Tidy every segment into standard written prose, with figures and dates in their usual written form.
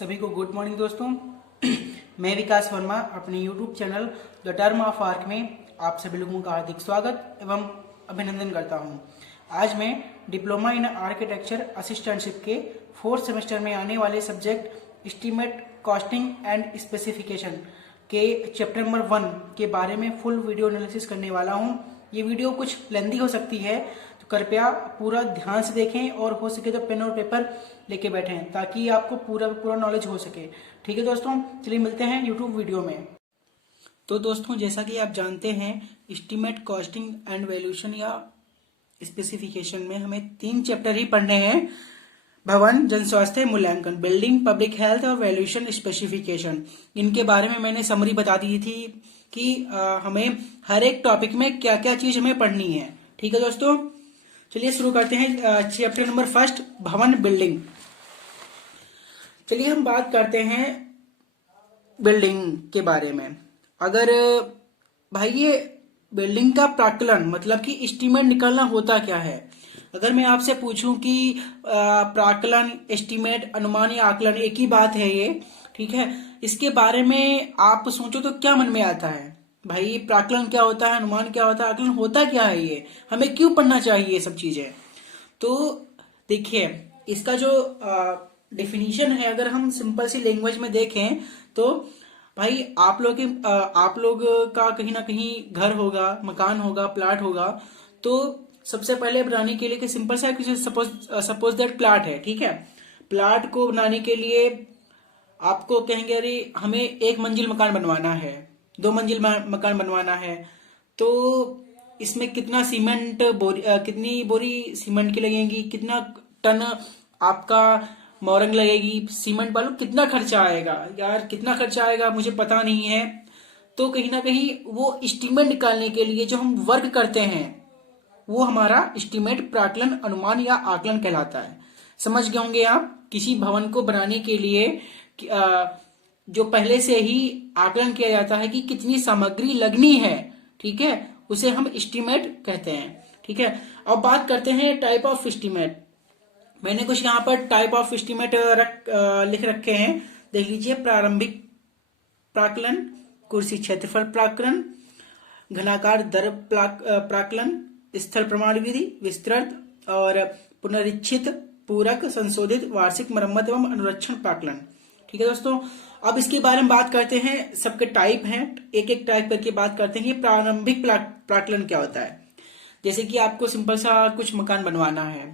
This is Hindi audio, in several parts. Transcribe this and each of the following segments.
सभी को गुड मॉर्निंग दोस्तों। मैं विकास वर्मा अपने YouTube channel the term of arc में आप सभी लोगों का हार्दिक स्वागत एवं अभिनंदन करता हूं। आज मैं डिप्लोमा इन आर्किटेक्चर असिस्टेंटशिप के 4th सेमेस्टर में आने वाले subject estimate costing and specification के चैप्टर नंबर 1 के बारे में फुल वीडियो एनालिसिस करने वाला हूं। ये वीडियो कुछ लेंदी हो सकती है, तो कृपया पूरा ध्यान से देखें और हो सके तो पेन और पेपर लेके बैठें ताकि आपको पूरा नॉलेज हो सके। ठीक है दोस्तों, चलिए मिलते हैं यूट्यूब वीडियो में। तो दोस्तों, जैसा कि आप जानते हैं, एस्टीमेट कॉस्टिंग एंड वैल्यूएशन या स्पेसिफिकेशन में हमें 3 चैप्टर ही पढ़ने हैं। भवन, जन स्वास्थ्य, मूल्यांकन, बिल्डिंग, पब्लिक हेल्थ और वैल्यूएशन स्पेसिफिकेशन। इनके बारे में मैंने समरी बता दी थी कि हमें हर एक टॉपिक में क्या क्या चीज हमें पढ़नी है। ठीक है दोस्तों, चलिए शुरू करते हैं चैप्टर नंबर 1, भवन बिल्डिंग। चलिए हम बात करते हैं बिल्डिंग के बारे में। अगर भाई ये बिल्डिंग का प्राक्कलन मतलब कि एस्टीमेट निकालना होता क्या है। अगर मैं आपसे पूछूं कि प्राक्कलन, एस्टीमेट, अनुमान या आकलन एक ही बात है ये, ठीक है, इसके बारे में आप सोचो तो क्या मन में आता है? भाई प्राक्कलन क्या होता है, अनुमान क्या होता है, आकलन होता क्या है, ये हमें क्यों पढ़ना चाहिए ये सब चीजें। तो देखिए, इसका जो डेफिनेशन है, अगर हम सिंपल सी लैंग्वेज में देखें तो भाई आप लोग का कहीं ना कहीं घर होगा, मकान होगा, प्लाट होगा। तो सबसे पहले बनाने के लिए कि सिंपल सा सपोज दैट प्लाट है, ठीक है। प्लाट को बनाने के लिए आपको कहेंगे अरे हमें 1 मंजिल मकान बनवाना है, 2 मंजिल मकान बनवाना है, तो इसमें कितना सीमेंट कितनी बोरी सीमेंट की लगेगी, कितना टन आपका मोरंग लगेगी, सीमेंट बालू कितना खर्चा आएगा, यार कितना खर्चा आएगा मुझे पता नहीं है। तो कहीं ना कहीं वो एस्टीमेट निकालने के लिए जो हम वर्क करते हैं वो हमारा एस्टीमेट, प्राक्कलन, अनुमान या आकलन कहलाता है। समझ गए होंगे आप। किसी भवन को बनाने के लिए जो पहले से ही आकलन किया जाता है कि कितनी सामग्री लगनी है, ठीक है, उसे हम एस्टीमेट कहते हैं। ठीक है, अब बात करते हैं टाइप ऑफ एस्टीमेट। मैंने कुछ यहाँ पर टाइप ऑफ एस्टीमेट लिख रखे हैं, देख लीजिए। प्रारंभिक प्राक्कलन, कुर्सी क्षेत्रफल प्राक्कलन, घनाकार दर प्राक्कलन, स्थल प्रमाण विधि, विस्तृत और पुनरीक्षित, पूरक, संशोधित, वार्षिक मरम्मत एवं अनुरक्षण प्राक्कलन। ठीक है दोस्तों, अब इसके बारे में बात करते हैं। सबके टाइप हैं, एक एक टाइप करके बात करते हैं कि प्रारंभिक प्राक्कलन क्या होता है। जैसे कि आपको सिंपल सा कुछ मकान बनवाना है,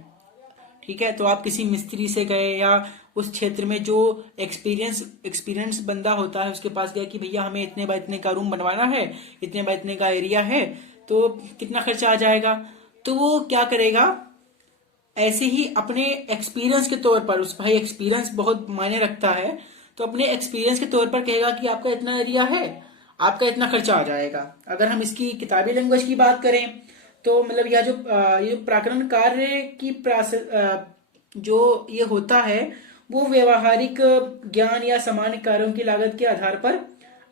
ठीक है, तो आप किसी मिस्त्री से गए या उस क्षेत्र में जो एक्सपीरियंस बंदा होता है उसके पास गया कि भैया हमें इतने बाय इतने का रूम बनवाना है, इतने बाय इतने का एरिया है, तो कितना खर्चा आ जाएगा। तो वो क्या करेगा, ऐसे ही अपने एक्सपीरियंस के तौर पर, उस भाई एक्सपीरियंस बहुत मायने रखता है, तो अपने एक्सपीरियंस के तौर पर कहेगा कि आपका इतना एरिया है, आपका इतना खर्चा आ जाएगा। अगर हम इसकी किताबी लैंग्वेज की बात करें तो मतलब यह जो ये प्राक्कलन कार्य की जो ये होता है वो व्यवहारिक ज्ञान या सामान्य कार्यों की लागत के आधार पर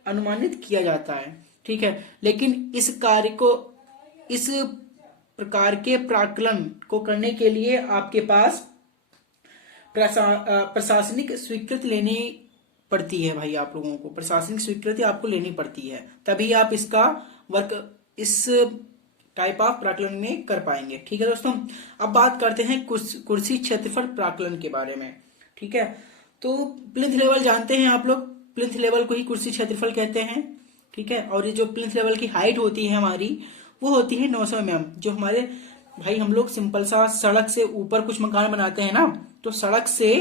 अनुमानित किया जाता है। ठीक है, लेकिन इस कार्य को, इस प्रकार के प्राक्कलन को करने के लिए आपके पास प्रशासनिक स्वीकृति लेनी पड़ती है। भाई आप लोगों को प्रशासनिक स्वीकृति आपको लेनी पड़ती है, तभी आप इसका वर्क इस टाइप ऑफ प्राक्कलन में कर पाएंगे। ठीक है दोस्तों, अब बात करते हैं कुर्सी क्षेत्रफल प्राक्कलन के बारे में। ठीक है, तो प्लिंथ लेवल जानते हैं आप लोग, प्लिंथ लेवल को ही कुर्सी क्षेत्रफल कहते हैं। ठीक है, और ये जो प्लिंथ लेवल की हाइट होती है हमारी, वो होती है 900 mm। जो हमारे भाई हम लोग सिंपल सा सड़क से ऊपर कुछ मकान बनाते हैं ना, तो सड़क से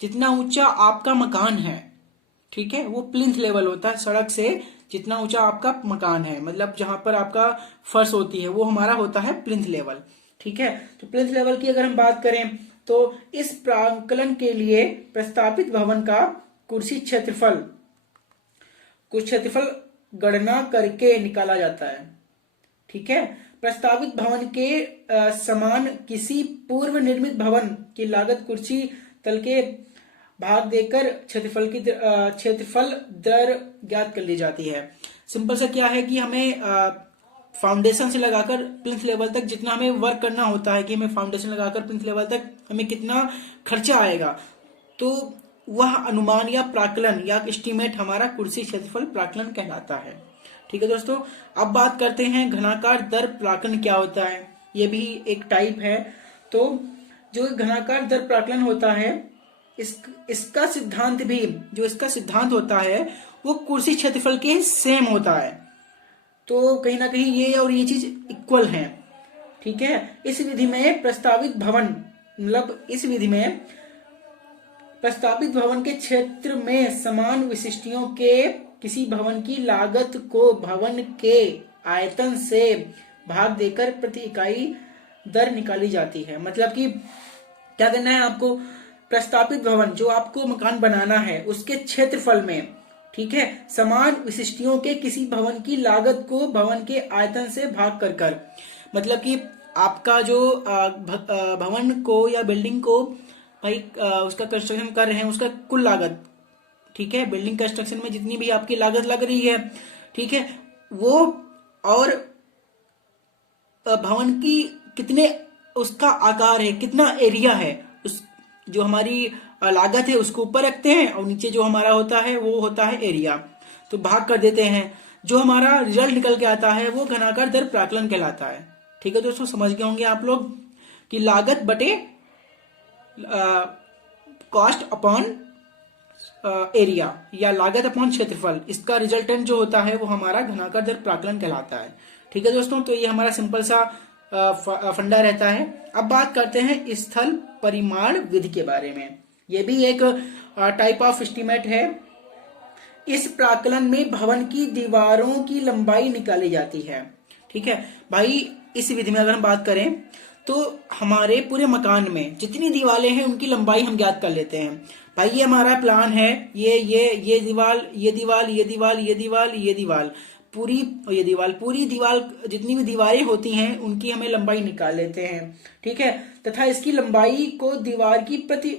जितना ऊंचा आपका मकान है, ठीक है, वो प्लिंथ लेवल होता है। सड़क से जितना ऊंचा आपका मकान है, मतलब जहां पर आपका फर्श होती है, वो हमारा होता है प्लिंथ लेवल। ठीक है, तो प्लिंथ लेवल की अगर हम बात करें तो इस प्राक्कलन के लिए प्रस्तावित भवन का कुर्सी क्षेत्रफल गणना करके निकाला जाता है। ठीक है, प्रस्तावित भवन के समान किसी पूर्व निर्मित भवन की लागत कुर्सी तल के भाग देकर क्षेत्रफल दर ज्ञात कर ली जाती है। सिंपल सा क्या है कि हमें फाउंडेशन से लगाकर प्लिंथ लेवल तक जितना हमें वर्क करना होता है कि हमें फाउंडेशन लगाकर प्लिंथ लेवल तक हमें कितना खर्चा आएगा, तो वह अनुमान या प्राकलन या एस्टीमेट हमारा कुर्सी क्षेत्रफल प्राकलन कहलाता है। ठीक है दोस्तों, अब बात करते हैं घनाकार दर प्राकलन क्या होता है। ये भी एक टाइप है। तो जो घनाकार दर प्राकलन होता है, इसका सिद्धांत भी, जो इसका सिद्धांत होता है वो कुर्सी क्षेत्रफल के सेम होता है। तो कहीं ना कहीं ये और ये चीज इक्वल है। ठीक है, इस विधि में प्रस्तावित भवन, मतलब इस विधि में प्रस्तावित भवन के क्षेत्र में समान विशिष्टियों के किसी भवन की लागत को भवन के आयतन से भाग देकर प्रति इकाई दर निकाली जाती है। मतलब कि क्या करना है आपको, प्रस्तावित भवन जो आपको मकान बनाना है उसके क्षेत्रफल में, ठीक है, समान विशिष्टियों के किसी भवन की लागत को भवन के आयतन से भाग कर मतलब कि आपका जो भवन को या बिल्डिंग को भाई उसका कंस्ट्रक्शन कर रहे हैं, उसका कुल लागत, ठीक है, बिल्डिंग कंस्ट्रक्शन में जितनी भी आपकी लागत लग रही है, ठीक है, वो और भवन की कितने उसका आकार है, कितना एरिया है, उस जो हमारी लागत है उसको ऊपर रखते हैं और नीचे जो हमारा होता है वो होता है एरिया, तो भाग कर देते हैं। जो हमारा रिजल्ट निकल के आता है वो घनाकार दर प्राकलन कहलाता है। ठीक है दोस्तों, समझ गए होंगे आप लोग कि लागत बटे कॉस्ट अपॉन एरिया या लागत अपॉन क्षेत्रफल, इसका रिजल्टेंट जो होता है वो हमारा घनाकार दर प्राकलन कहलाता है। ठीक है दोस्तों, तो ये हमारा सिंपल सा फंडा रहता है। अब बात करते हैं स्थल परिमाण विधि के बारे में। ये भी एक टाइप ऑफ एस्टीमेट है। इस प्राकलन में भवन की दीवारों की लंबाई निकाली जाती है। ठीक है भाई, इस विधि में अगर हम बात करें तो हमारे पूरे मकान में जितनी दीवारें हैं उनकी लंबाई हम ज्ञात कर लेते हैं। भाई ये हमारा प्लान है, ये दीवार, ये दीवार, ये दीवार, ये दीवार, ये दीवार, पूरी ये दीवार, पूरी दीवार, जितनी भी दीवारें होती हैं उनकी हमें लंबाई निकाल लेते हैं। ठीक है, तथा इसकी लंबाई को दीवार की प्रति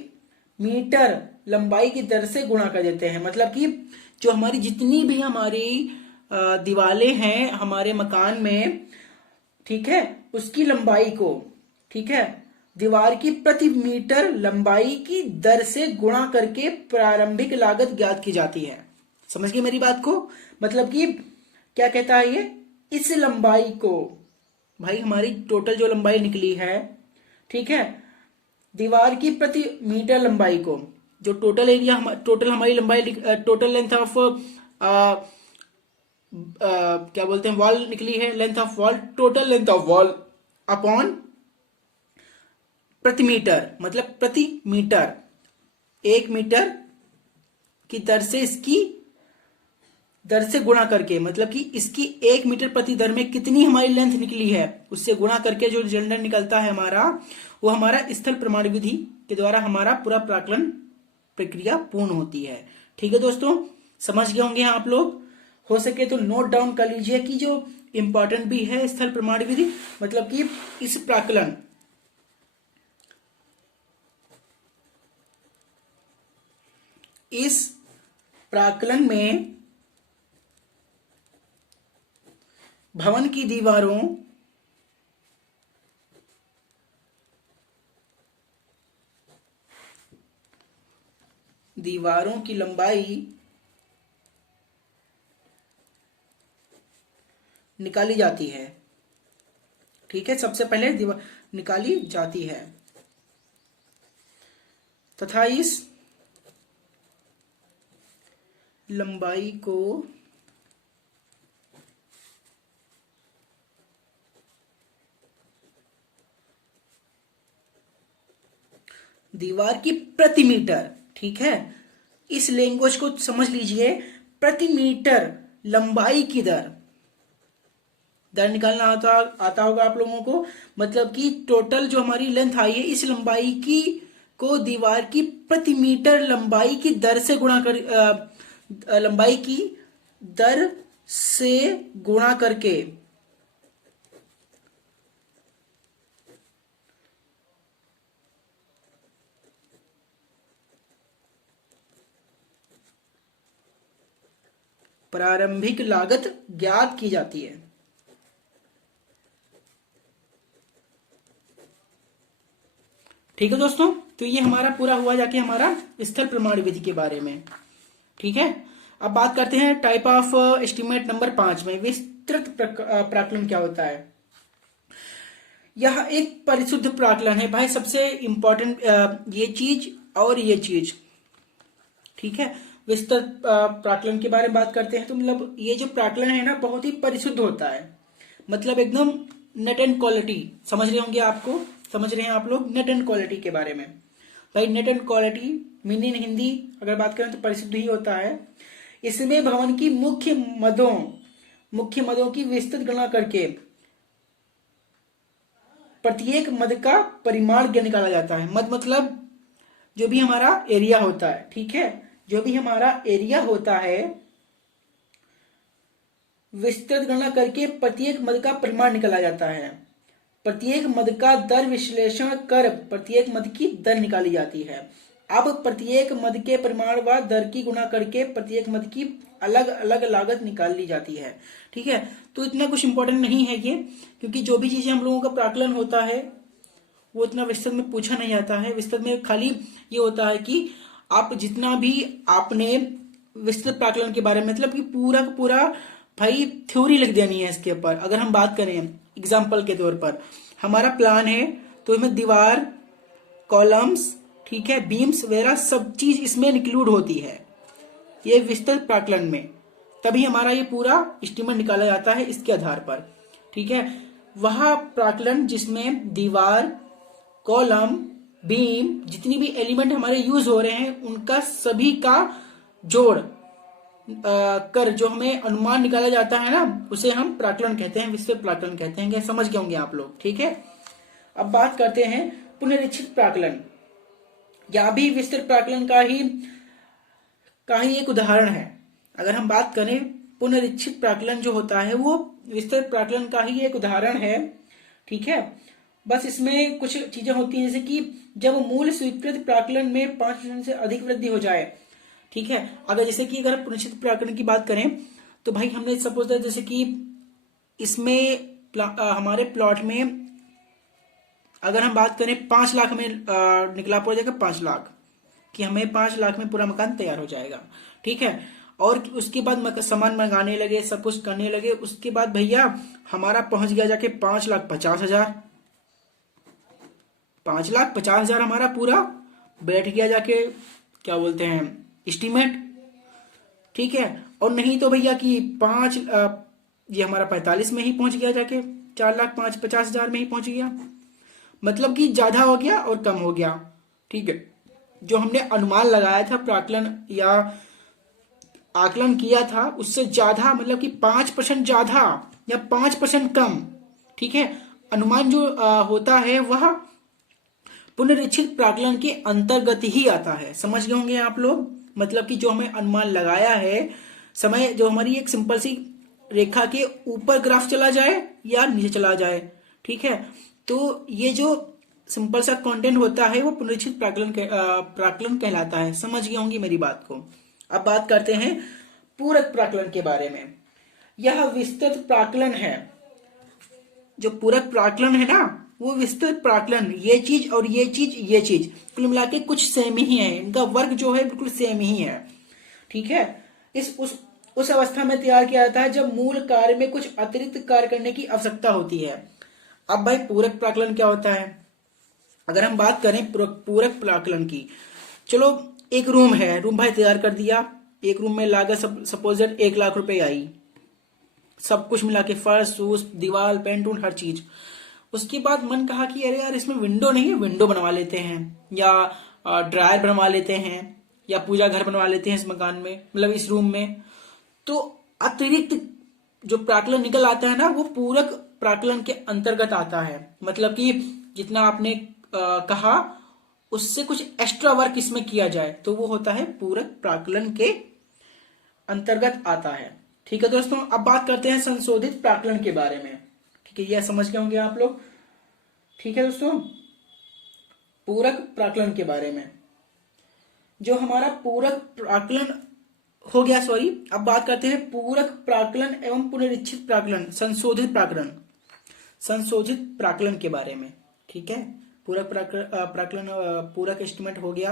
मीटर लंबाई की दर से गुणा कर देते हैं। मतलब कि जो हमारी जितनी भी हमारी दीवारें हैं हमारे मकान में, ठीक है, उसकी लंबाई को, ठीक है, दीवार की प्रति मीटर लंबाई की दर से गुणा करके प्रारंभिक लागत ज्ञात की जाती है। समझ गए मेरी बात को? मतलब कि क्या कहता है ये, इस लंबाई को, भाई हमारी टोटल जो लंबाई निकली है, ठीक है, दीवार की प्रति मीटर लंबाई को, जो टोटल एरिया, टोटल हमारी लंबाई, टोटल लेंथ ऑफ क्या बोलते हैं, वॉल निकली है, length of wall, total length of wall upon प्रति मीटर, मतलब प्रति मीटर, 1 मीटर की दर से इसकी दर से गुणा करके, मतलब कि इसकी 1 मीटर प्रति दर में कितनी हमारी लेंथ निकली है उससे गुणा करके जो रिजल्ट निकलता है हमारा, वो हमारा स्थल प्रमाण विधि के द्वारा हमारा पूरा प्राकलन प्रक्रिया पूर्ण होती है। ठीक है दोस्तों, समझ गए होंगे आप लोग। हो सके तो नोट डाउन कर लीजिए कि जो इंपॉर्टेंट भी है स्थल प्रमाण विधि, मतलब कि इस प्राकलन, इस प्राकलन में भवन की दीवारों की लंबाई निकाली जाती है। ठीक है, सबसे पहले दीवार निकाली जाती है तथा इस लंबाई को दीवार की प्रति मीटर, ठीक है, इस लैंग्वेज को समझ लीजिए, प्रति मीटर लंबाई की दर निकालना आता होगा आप लोगों को। मतलब कि टोटल जो हमारी लेंथ आई है, इस लंबाई की को दीवार की प्रति मीटर लंबाई की दर से गुणा कर, लंबाई की दर से गुणा करके प्रारंभिक लागत ज्ञात की जाती है। ठीक है दोस्तों, तो ये हमारा पूरा हुआ जाके हमारा स्थल प्रमाण विधि के बारे में। ठीक है, अब बात करते हैं टाइप ऑफ एस्टिमेट नंबर 5 में विस्तृत प्राक्कलन क्या होता है। यह एक परिशुद्ध प्राक्कलन है भाई, सबसे इंपॉर्टेंट ये चीज और ये चीज। ठीक है, विस्तृत प्राक्कलन के बारे में बात करते हैं तो मतलब ये जो प्राक्कलन है ना बहुत ही परिशुद्ध होता है, मतलब एकदम नेट एंड क्वालिटी। समझ रहे होंगे आपको, समझ रहे हैं आप लोग नेट एंड क्वालिटी के बारे में। भाई net and quality meaning Hindi अगर बात करें तो परिशुद्ध ही होता है। इसमें भवन की मुख्य मदों की विस्तृत गणना करके प्रत्येक मद का परिमाण ज्ञान निकाला जाता है। मद मतलब जो भी हमारा एरिया होता है, ठीक है, जो भी हमारा एरिया होता है विस्तृत गणना करके प्रत्येक मद का परिमाण निकाला जाता है। प्रत्येक मद का दर विश्लेषण कर प्रत्येक मद की दर निकाली जाती है। अब प्रत्येक मद के परिमाण व दर की गुणा करके प्रत्येक मद की अलग अलग लागत निकाल ली जाती है। ठीक है, तो इतना कुछ इंपॉर्टेंट नहीं है ये, क्योंकि जो भी चीजें हम लोगों का प्राक्कलन होता है वो इतना विस्तृत में पूछा नहीं जाता है। विस्तृत में खाली ये होता है कि आप जितना भी आपने विस्तृत प्राक्कलन के बारे में मतलब कि पूरा का पूरा भाई थ्योरी लिख देनी है इसके ऊपर। अगर हम बात करें एग्जाम्पल के तौर पर हमारा प्लान है तो इसमें दीवार, कॉलम्स, ठीक है, बीम्स वगैरह सब चीज इसमें इंक्लूड होती है ये विस्तृत प्राक्कलन में, तभी हमारा ये पूरा एस्टीमेट निकाला जाता है इसके आधार पर। ठीक है, वह प्राक्कलन जिसमें दीवार, कॉलम, बीम जितनी भी एलिमेंट हमारे यूज हो रहे हैं उनका सभी का जोड़ कर जो हमें अनुमान निकाला जाता है ना उसे हम प्राक्कलन कहते हैं, विस्तृत प्राक्कलन कहते हैं। क्या समझ गए होंगे आप लोग। ठीक है, अब बात करते हैं पुनरीक्षित प्राक्कलन। यह भी विस्तृत प्राक्कलन का ही एक उदाहरण है। अगर हम बात करें पुनरीक्षित प्राक्कलन जो होता है वो विस्तृत प्राक्कलन का ही एक उदाहरण है। ठीक है, बस इसमें कुछ चीजें होती हैं जैसे कि जब मूल स्वीकृत प्राक्कलन में 5% से अधिक वृद्धि हो जाए। ठीक है, अगर जैसे कि अगर पुनरीक्षित प्राक्कलन की बात करें तो भाई हमने सपोज जैसे कि इसमें हमारे प्लॉट में अगर हम बात करें 5 लाख में निकला पड़ जाएगा 5 लाख कि हमें 5 लाख में पूरा मकान तैयार हो जाएगा। ठीक है, और उसके बाद सामान मंगाने लगे, सब कुछ करने लगे, उसके बाद भैया हमारा पहुंच गया जाके 5,50,000। 5,50,000 हमारा पूरा बैठ गया जाके क्या बोलते हैं एस्टीमेट। ठीक है, और नहीं तो भैया कि ये हमारा 45 में ही पहुंच गया जाके 4,50,000 में ही पहुंच गया, मतलब कि ज्यादा हो गया और कम हो गया। ठीक है, जो हमने अनुमान लगाया था प्राक्कलन या आकलन किया था उससे ज्यादा, मतलब कि 5% ज्यादा या 5% कम। ठीक है, अनुमान जो होता है वह पुनरीक्षित प्राक्कलन के अंतर्गत ही आता है। समझ गए होंगे आप लोग, मतलब कि जो हमें अनुमान लगाया है समय जो हमारी एक सिंपल सी रेखा के ऊपर ग्राफ चला जाए या नीचे चला जाए। ठीक है, तो ये जो सिंपल सा कंटेंट होता है वो पुनरीक्षित प्राक्कलन कहलाता है। समझ गए होंगे मेरी बात को। अब बात करते हैं पूरक प्राक्कलन के बारे में। यह विस्तृत प्राक्कलन है। जो पूरक प्राक्कलन है ना वो विस्तृत प्राक्कलन, ये चीज और ये चीज कुल मिला के कुछ सेम ही है, इनका वर्ग जो है बिल्कुल सेम ही है। ठीक है, उस अवस्था में तैयार किया जाता है जब मूल कार्य में कुछ अतिरिक्त कार्य करने की आवश्यकता होती है। अब भाई पूरक प्राक्कलन क्या होता है। अगर हम बात करें पूरक प्राक्कलन की, चलो एक रूम है, रूम भाई तैयार कर दिया, एक रूम में लागत सपोज 1 लाख रुपए आई, सब कुछ मिला के फर्श, दीवार, पेंट हर चीज। उसके बाद मन कहा कि अरे यार इसमें विंडो नहीं है, विंडो बनवा लेते हैं या ड्रायर बनवा लेते हैं या पूजा घर बनवा लेते हैं इस मकान में, मतलब इस रूम में। तो अतिरिक्त जो प्राक्कलन निकल आता है ना वो पूरक प्राक्कलन के अंतर्गत आता है। मतलब कि जितना आपने कहा उससे कुछ एक्स्ट्रा वर्क इसमें किया जाए तो वो होता है पूरक प्राक्कलन के अंतर्गत आता है। ठीक है दोस्तों, अब बात करते हैं संशोधित प्राक्कलन के बारे में। ठीक है, यह समझ गए होंगे आप लोग। ठीक है दोस्तों, पूरक प्राक्कलन के बारे में, जो हमारा पूरक प्राक्कलन हो गया, सॉरी, अब बात करते हैं पूरक प्राक्कलन एवं पुनरीक्षित प्राक्कलन, संशोधित प्राक्कलन के बारे में। ठीक है, पूरक एस्टिमेट हो गया।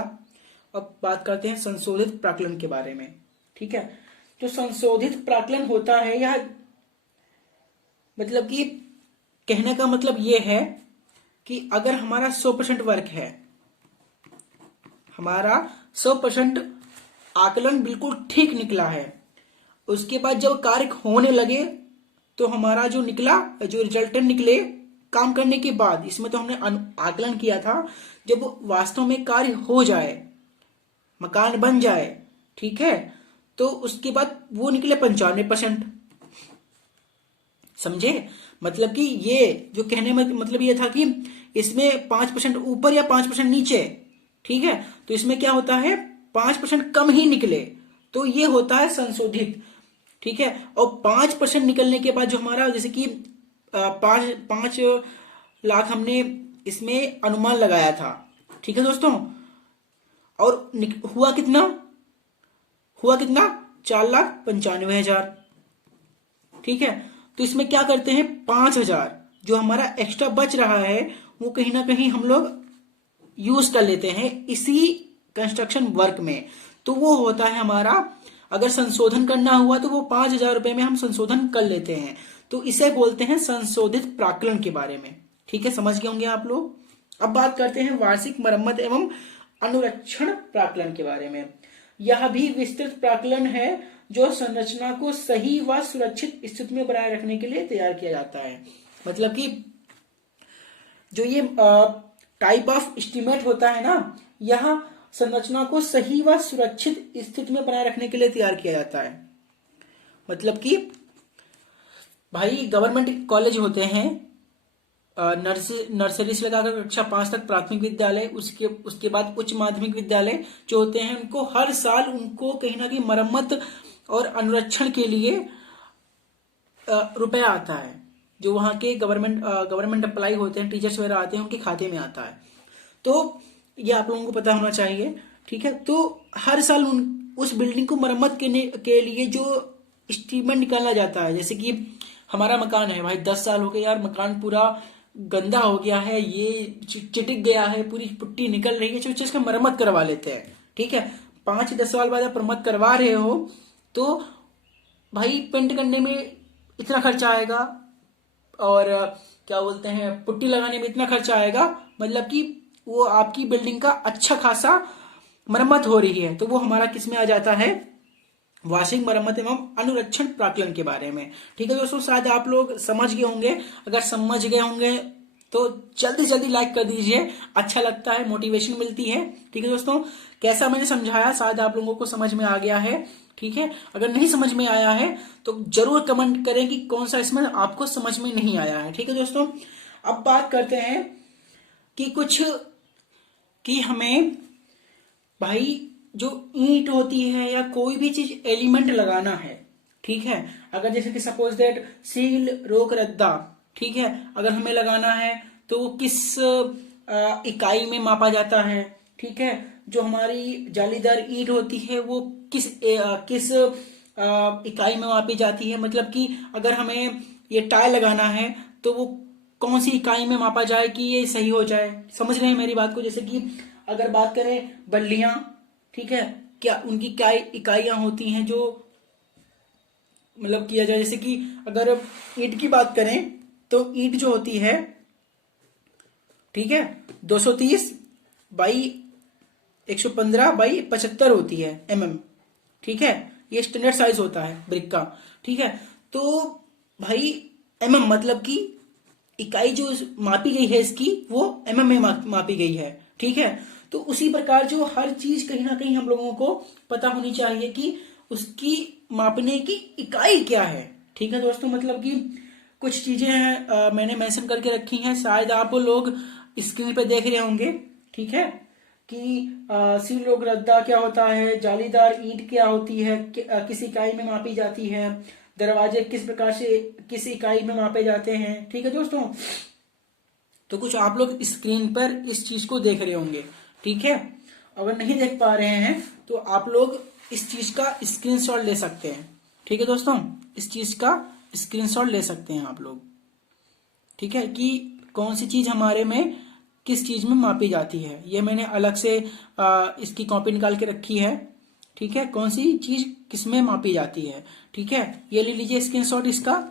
अब बात करते हैं संशोधित प्राकलन के बारे में। ठीक है, तो संशोधित प्राकलन होता है, यह मतलब कि कहने का मतलब यह है कि अगर हमारा 100% वर्क है, हमारा 100% आकलन बिल्कुल ठीक निकला है, उसके बाद जब कार्य होने लगे तो हमारा जो निकला, जो रिजल्टेंट निकले काम करने के बाद, इसमें तो हमने आकलन किया था, जब वास्तव में कार्य हो जाए, मकान बन जाए, ठीक है, तो उसके बाद वो निकले 95%। समझे? मतलब कि ये जो कहने में मतलब ये था कि इसमें 5% ऊपर या 5% नीचे, ठीक है, तो इसमें क्या होता है 5% कम ही निकले, तो ये होता है संशोधित। ठीक है, और 5% निकलने के बाद जो हमारा जैसे कि 5 लाख हमने इसमें अनुमान लगाया था, ठीक है दोस्तों, और हुआ कितना 4,95,000। ठीक है, तो इसमें क्या करते हैं 5,000 जो हमारा एक्स्ट्रा बच रहा है वो कहीं ना कहीं हम लोग यूज कर लेते हैं इसी कंस्ट्रक्शन वर्क में। तो वो होता है हमारा, अगर संशोधन करना हुआ तो वो 5,000 रुपए में हम संशोधन कर लेते हैं, तो इसे बोलते हैं संशोधित प्राकलन के बारे में। ठीक है, समझ गए होंगे आप लोग। अब बात करते हैं वार्षिक मरम्मत एवं अनुरक्षण प्राकलन के बारे में। यह भी विस्तृत प्राकलन है जो संरचना को सही व सुरक्षित स्थिति में बनाए रखने के लिए तैयार किया जाता है। मतलब कि जो ये टाइप ऑफ एस्टीमेट होता है ना, यह संरचना को सही व सुरक्षित स्थिति में बनाए रखने के लिए तैयार किया जाता है। मतलब कि भाई गवर्नमेंट कॉलेज होते हैं, नर्सरी से लगाकर कक्षा 5 तक प्राथमिक विद्यालय, उसके बाद उच्च माध्यमिक विद्यालय जो होते हैं, उनको हर साल उनको कहीं ना कहीं मरम्मत और अनुरक्षण के लिए रुपया आता है, जो वहां के गवर्नमेंट एम्प्लॉय होते हैं, टीचर्स वगैरह आते हैं, उनके खाते में आता है। तो ये आप लोगों को पता होना चाहिए। ठीक है, तो हर साल उस बिल्डिंग को मरम्मत करने के लिए जो एस्टीमेट निकाला जाता है, जैसे कि हमारा मकान है भाई, 10 साल हो गए यार, मकान पूरा गंदा हो गया है, ये चिटक गया है, पूरी पुट्टी निकल रही है, चलो इसका मरम्मत करवा लेते हैं। ठीक है, 5-10 साल बाद आप मरम्मत करवा रहे हो तो भाई पेंट करने में इतना खर्चा आएगा, और क्या बोलते हैं पुट्टी लगाने में इतना खर्चा आएगा, मतलब कि वो आपकी बिल्डिंग का अच्छा खासा मरम्मत हो रही है। तो वो हमारा किस में आ जाता है, वार्षिक मरम्मत एवं अनुरक्षण प्राकलन के बारे में। ठीक है दोस्तों, शायद आप लोग समझ गए होंगे। अगर समझ गए होंगे तो जल्दी जल्दी लाइक कर दीजिए, अच्छा लगता है, मोटिवेशन मिलती है। ठीक है दोस्तों, कैसा मैंने समझाया शायद आप लोगों को समझ में आ गया है। ठीक है, अगर नहीं समझ में आया है तो जरूर कमेंट करें कि कौन सा इसमें आपको समझ में नहीं आया है। ठीक है दोस्तों, अब बात करते हैं कि हमें भाई जो ईंट होती है या कोई भी चीज एलिमेंट लगाना है, ठीक है, अगर जैसे कि सपोज दैट सील रोक रद्दा, ठीक है, अगर हमें लगाना है तो वो किस इकाई में मापा जाता है। ठीक है, जो हमारी जालीदार ईंट होती है वो किस इकाई में मापी जाती है, मतलब कि अगर हमें ये टाइल लगाना है तो वो कौन सी इकाई में मापा जाए कि ये सही हो जाए। समझ रहे हैं मेरी बात को? जैसे कि अगर बात करें बल्लियां, ठीक है, क्या उनकी क्या इकाइयां होती हैं जो मतलब किया जाए। जैसे कि अगर ईंट की बात करें तो ईंट जो होती है, ठीक है, 230 बाई 115 बाई 75 होती है mm। ठीक है, ये स्टैंडर्ड साइज होता है ब्रिक का। ठीक है, तो भाई mm मतलब कि इकाई जो मापी गई है इसकी वो mm में मापी गई है। ठीक है, तो उसी प्रकार जो हर चीज कहीं ना कहीं हम लोगों को पता होनी चाहिए कि उसकी मापने की इकाई क्या है। ठीक है दोस्तों, मतलब कि कुछ चीजें मैंने मेंशन करके रखी हैं, शायद आप लोग स्क्रीन पे देख रहे होंगे। ठीक है, कि सील रोक रद्दा क्या होता है, जालीदार ईंट क्या होती है, किस इकाई में मापी जाती है, दरवाजे किस प्रकार से किस इकाई में मापे जाते हैं। ठीक है दोस्तों, तो कुछ आप लोग स्क्रीन पर इस चीज को देख रहे होंगे। ठीक है, अगर नहीं देख पा रहे हैं तो आप लोग इस चीज का स्क्रीनशॉट ले सकते हैं। ठीक है दोस्तों, इस चीज का स्क्रीनशॉट ले सकते हैं आप लोग। ठीक है, कि कौन सी चीज हमारे में किस चीज में मापी जाती है। ये मैंने अलग से इसकी कॉपी निकाल के रखी है, ठीक है, कौन सी चीज किस में मापी जाती है, ठीक है। ये ले लीजिए स्क्रीनशॉट इसका।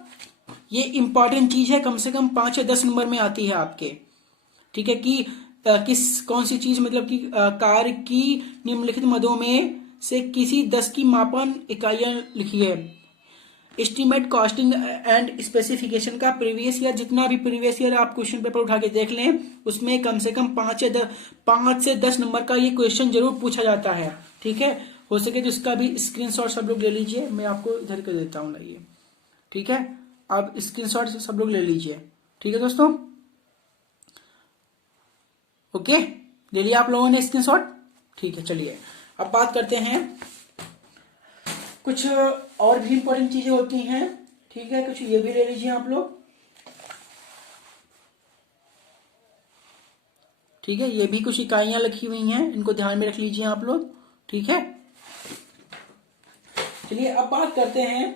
ये इंपॉर्टेंट चीज है, कम से कम 5 या 10 नंबर में आती है आपके, ठीक है, कि किस कौन सी चीज मतलब कि कार की निम्नलिखित मदों में से किसी 10 की मापन इकाइयां लिखी है। एस्टीमेट कॉस्टिंग एंड स्पेसिफिकेशन का प्रीवियस ईयर, जितना भी प्रीवियस ईयर आप क्वेश्चन पेपर उठा के देख लें, उसमें कम से कम 5 से 10 नंबर का ये क्वेश्चन जरूर पूछा जाता है, ठीक है। हो सके तो इसका भी स्क्रीनशॉट सब लोग ले लीजिए, मैं आपको इधर कर देता हूँ, लाइए, ठीक है। आप स्क्रीनशॉट सब लोग ले लीजिए, ठीक है दोस्तों। ओके, ले लिया आप लोगों ने स्क्रीनशॉट, ठीक है। चलिए अब बात करते हैं, कुछ और भी इंपॉर्टेंट चीजें होती हैं, ठीक है, कुछ ये भी ले लीजिए आप लोग, ठीक है। ये भी कुछ इकाइयां लिखी हुई हैं, इनको ध्यान में रख लीजिए आप लोग, ठीक है। चलिए अब बात करते हैं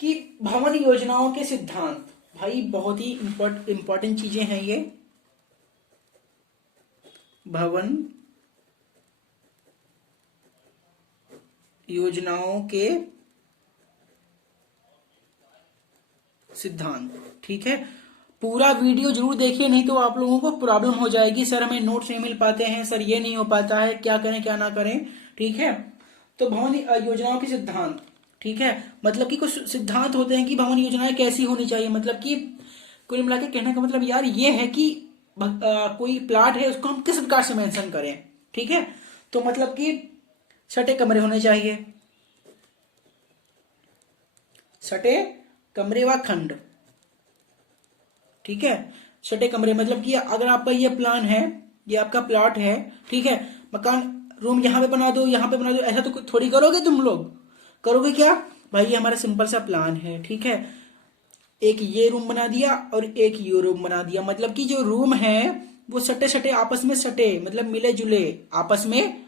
कि भवन योजनाओं के सिद्धांत। भाई बहुत ही इंपॉर्टेंट चीजें हैं ये, भवन योजनाओं के सिद्धांत, ठीक है। पूरा वीडियो जरूर देखिए, नहीं तो आप लोगों को प्रॉब्लम हो जाएगी, सर हमें नोट्स नहीं मिल पाते हैं, सर ये नहीं हो पाता है, क्या करें क्या ना करें, ठीक है। तो भवन योजनाओं के सिद्धांत, ठीक है, मतलब कि कुछ सिद्धांत होते हैं कि भवन योजनाएं कैसी होनी चाहिए। मतलब कि कुल मिला के कहने का मतलब यार ये है कि कोई प्लाट है उसको हम किस प्रकार से मेंशन करें, ठीक है। तो मतलब कि सटे कमरे होने चाहिए, सटे कमरे व खंड, ठीक है। सटे कमरे मतलब कि अगर आपका ये प्लान है, ये आपका प्लॉट है, ठीक है, मकान रूम यहाँ पे बना दो, यहाँ पे बना दो, ऐसा तो थोड़ी करोगे तुम लोग, करोगे क्या भाई। ये हमारा सिंपल सा प्लान है, ठीक है। एक ये रूम बना दिया और एक ये रूम बना दिया, मतलब कि जो रूम है वो सटे सटे आपस में सटे, मतलब मिले जुले आपस में,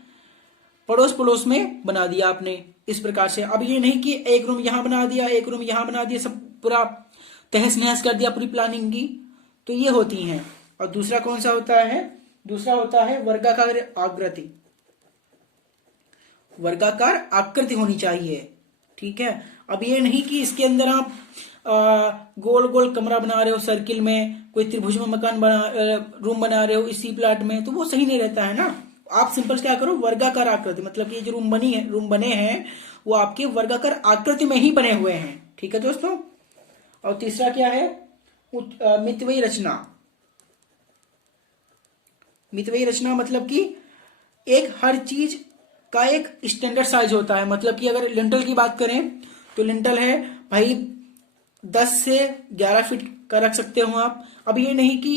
पड़ोस पड़ोस में बना दिया आपने इस प्रकार से। अब ये नहीं कि एक रूम यहां बना दिया, एक रूम यहां बना दिया, सब पूरा तहस नहस कर दिया पूरी प्लानिंग की, तो ये होती हैं। और दूसरा कौन सा होता है, दूसरा होता है वर्गाकार आकृति, वर्गाकार आकृति होनी चाहिए, ठीक है। अब ये नहीं कि इसके अंदर आप गोल गोल कमरा बना रहे हो सर्किल में, कोई त्रिभुज में मकान बना रूम बना रहे हो इसी प्लाट में, तो वो सही नहीं रहता है ना। आप सिंपल क्या करो, वर्गाकार आकृति, मतलब कि ये जो रूम बने हैं वो आपके वर्गाकार आकृति में ही बने हुए हैं, ठीक है दोस्तों। और तीसरा क्या है, मितव्ययी रचना। मितव्ययी रचना मतलब कि एक हर चीज का एक स्टैंडर्ड साइज होता है। मतलब कि अगर लिंटल की बात करें तो लिंटल है भाई 10 से 11 फीट का रख सकते हो आप। अब ये नहीं कि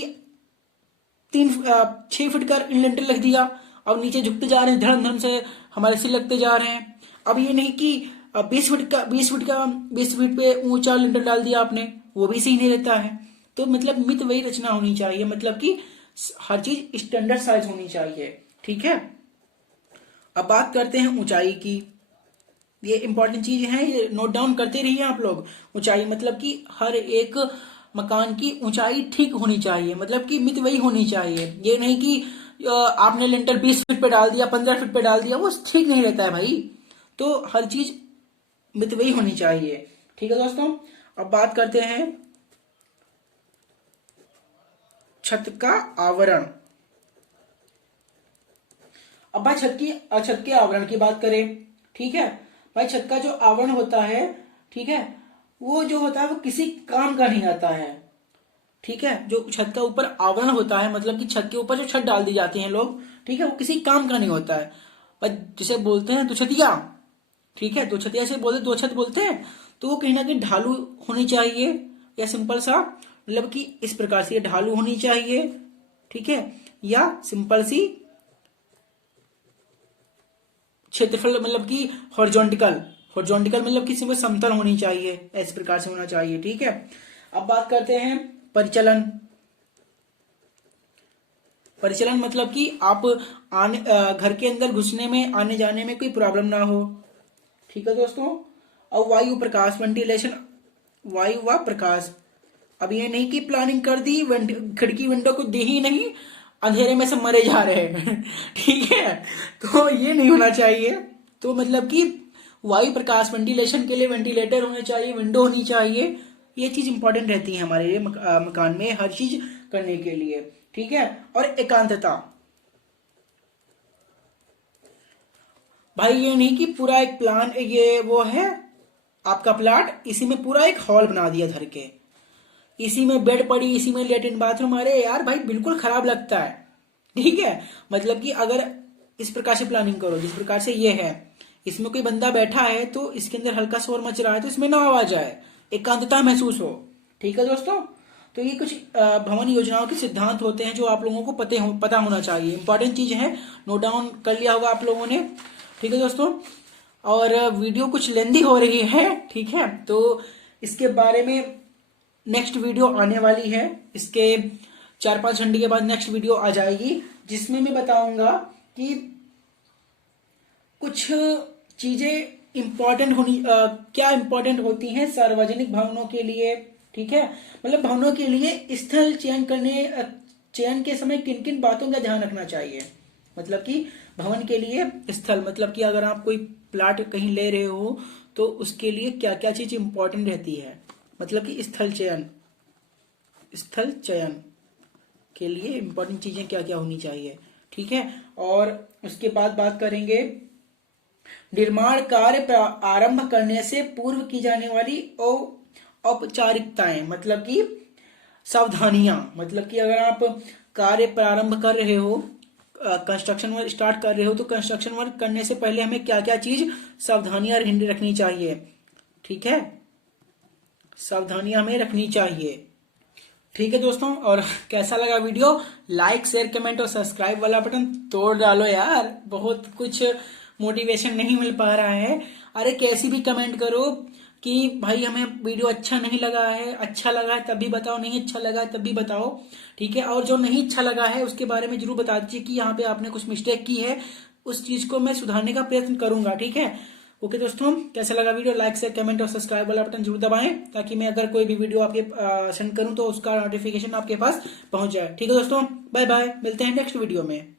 6 फीट का लिंटल रख दिया, अब नीचे झुकते जा रहे हैं, धड़म धड़म से हमारे सिर लगते जा रहे हैं। अब ये नहीं कि 20 फीट पे ऊंचा लिंटल डाल दिया आपने, वो भी सही नहीं रहता है। तो मतलब मितव्ययी रचना होनी चाहिए, मतलब कि हर चीज स्टैंडर्ड साइज होनी चाहिए, ठीक है। अब बात करते हैं ऊंचाई की। ये इंपॉर्टेंट चीज है, ये नोट डाउन करते रहिए आप लोग। ऊंचाई मतलब कि हर एक मकान की ऊंचाई ठीक होनी चाहिए, मतलब कि मितव्ययी होनी चाहिए। ये नहीं कि आपने लिंटर 20 फीट पे डाल दिया, 15 फीट पे डाल दिया, वो ठीक नहीं रहता है भाई। तो हर चीज मितव्ययी होनी चाहिए, ठीक है दोस्तों। अब बात करते हैं छत का आवरण। अब भाई छत के आवरण की बात करें, ठीक है भाई। छत का जो आवरण होता है, ठीक है, वो जो होता है वो किसी काम का नहीं आता है, ठीक है। जो छत का ऊपर आवरण होता है, मतलब कि छत के ऊपर जो छत डाल दी जाती है लोग, ठीक है, वो किसी काम का नहीं होता है। भाई जिसे बोलते हैं दुछतिया, ठीक है, दुछतिया से बोलते, दो छत बोलते हैं, तो वो कहीं ना कहीं ढालू होनी चाहिए, या सिंपल सा मतलब कि इस प्रकार से ढालू होनी चाहिए, ठीक है, या सिंपल सी क्षेत्रफल मतलब कि हॉरिजॉन्टिकल मतलब कि सिंपल समतल होनी चाहिए, इस प्रकार से होना चाहिए, ठीक है। अब बात करते हैं परिचलन। परिचलन मतलब कि आप घर के अंदर घुसने में, आने जाने में कोई प्रॉब्लम ना हो, ठीक है दोस्तों। अब वायु प्रकाश, वेंटिलेशन, वायु व प्रकाश। अब ये नहीं कि प्लानिंग कर दी, खिड़की विंडो को दी ही नहीं अंधेरे में सब मरे जा रहे हैं ठीक है, तो ये नहीं होना चाहिए। तो मतलब कि वायु प्रकाश वेंटिलेशन के लिए वेंटिलेटर होने चाहिए, विंडो होनी चाहिए, ये चीज इंपॉर्टेंट रहती है हमारे लिए मकान में हर चीज करने के लिए, ठीक है। और एकांतता, भाई ये नहीं कि पूरा एक प्लान ये वो है आपका प्लाट, इसी में पूरा एक हॉल बना दिया धर के, इसी में बेड पड़ी, इसी में लेटरिन बाथरूम, अरे यार भाई बिल्कुल खराब लगता है, ठीक है। मतलब कि अगर इस प्रकार से प्लानिंग करो जिस प्रकार से ये है, इसमें कोई बंदा बैठा है तो इसके अंदर हल्का शोर मच रहा है तो इसमें ना आवाज आए, एकांतता महसूस हो, ठीक है दोस्तों। तो ये कुछ भवन योजनाओं के सिद्धांत होते हैं जो आप लोगों को पता होना चाहिए, इंपॉर्टेंट चीज है, नोट डाउन कर लिया होगा आप लोगों ने, ठीक है दोस्तों। और वीडियो कुछ लेंदी हो रही है, ठीक है, तो इसके बारे में नेक्स्ट वीडियो आने वाली है, इसके 4-5 घंटे के बाद नेक्स्ट वीडियो आ जाएगी जिसमें मैं बताऊंगा कि कुछ चीजें इंपॉर्टेंट क्या इंपॉर्टेंट होती हैं सार्वजनिक भवनों के लिए, ठीक है। मतलब भवनों के लिए स्थल चयन के समय किन किन बातों का ध्यान रखना चाहिए। मतलब कि भवन के लिए स्थल, मतलब कि अगर आप कोई प्लाट कहीं ले रहे हो तो उसके लिए क्या क्या चीज इंपॉर्टेंट रहती है, मतलब कि स्थल चयन के लिए इंपॉर्टेंट चीजें क्या क्या होनी चाहिए, ठीक है। और उसके बाद बात करेंगे निर्माण कार्य आरंभ करने से पूर्व की जाने वाली औपचारिकताएं, मतलब कि सावधानियां, मतलब कि अगर आप कार्य प्रारंभ कर रहे हो, कंस्ट्रक्शन वर्क स्टार्ट कर रहे हो, तो कंस्ट्रक्शन वर्क करने से पहले हमें क्या क्या चीज सावधानियां रखनी चाहिए, ठीक है, सावधानियां हमें रखनी चाहिए, ठीक है दोस्तों। और कैसा लगा वीडियो, लाइक शेयर कमेंट और सब्सक्राइब वाला बटन तोड़ डालो यार, बहुत कुछ मोटिवेशन नहीं मिल पा रहा है। अरे कैसी भी कमेंट करो कि भाई हमें वीडियो अच्छा नहीं लगा है, अच्छा लगा है तब भी बताओ, नहीं अच्छा लगा है तब भी बताओ, ठीक है। और जो नहीं अच्छा लगा है उसके बारे में जरूर बता दीजिए कि यहाँ पे आपने कुछ मिस्टेक की है, उस चीज को मैं सुधारने का प्रयत्न करूंगा, ठीक है। ओके दोस्तों, कैसा लगा वीडियो, लाइक शेयर कमेंट और सब्सक्राइब वाला बटन जरूर दबाएं ताकि मैं अगर कोई भी वीडियो आपके सेंड करूं तो उसका नोटिफिकेशन आपके पास पहुंच जाए, ठीक है दोस्तों। बाय बाय, मिलते हैं नेक्स्ट वीडियो में।